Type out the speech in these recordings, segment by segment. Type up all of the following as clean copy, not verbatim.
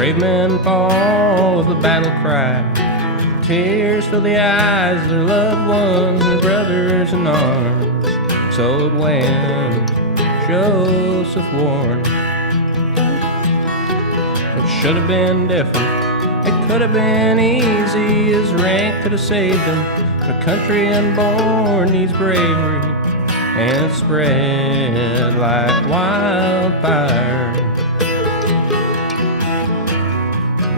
Brave men fall with the battle cry. Tears fill the eyes of their loved ones and their brothers in arms. So it went, Joseph warned. It should have been different. It could have been easy. His rank could have saved him. The country unborn needs bravery, and it spread like wildfire.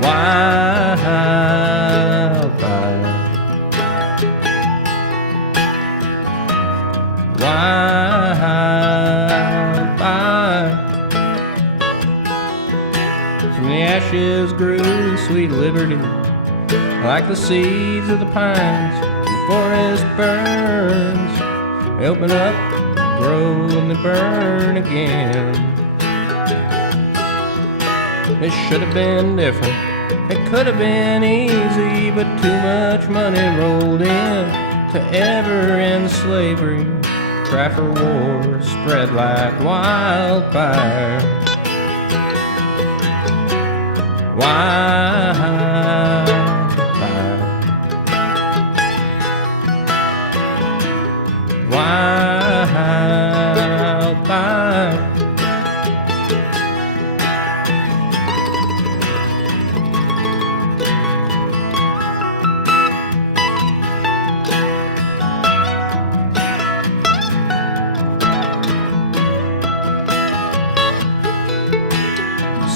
Wildfire. Wildfire. From the ashes grew sweet liberty, like the seeds of the pines. The forest burns, they open up, grow, and they burn again. It should have been different. It could have been easy, but too much money rolled in to ever end slavery. Cry for war spread like wildfire. Wildfire. Wildfire.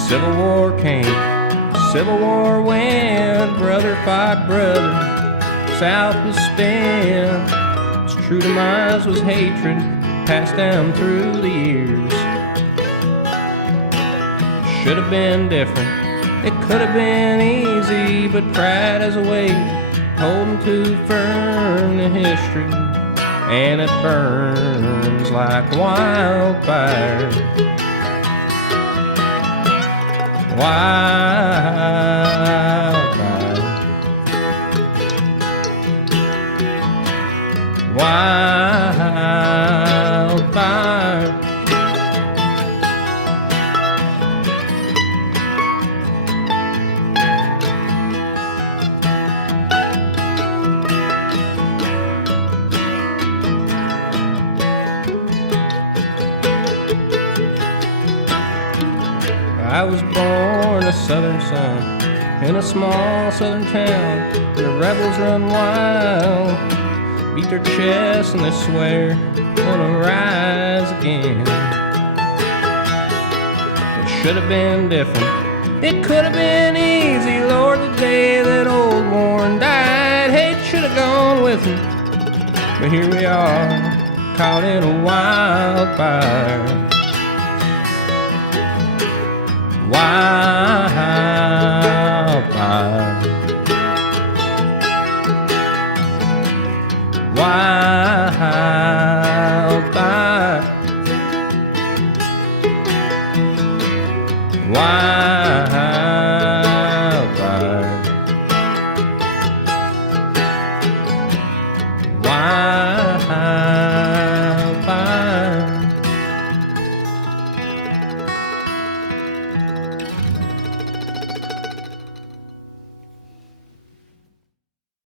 Civil War came, Civil War went, brother fought brother, South was spent. Its true demise was hatred, passed down through the years. Should have been different, it could have been easy, but pride has a way holding too firm to history, and it burns like wildfire. Wildfire. Wildfire. I was born a southern son in a small southern town. The rebels run wild, beat their chests and they swear gonna rise again. It should have been different. It could have been easy, Lord, the day that old Warren died. Hate should have gone with him, but here we are, caught in a wildfire. Why?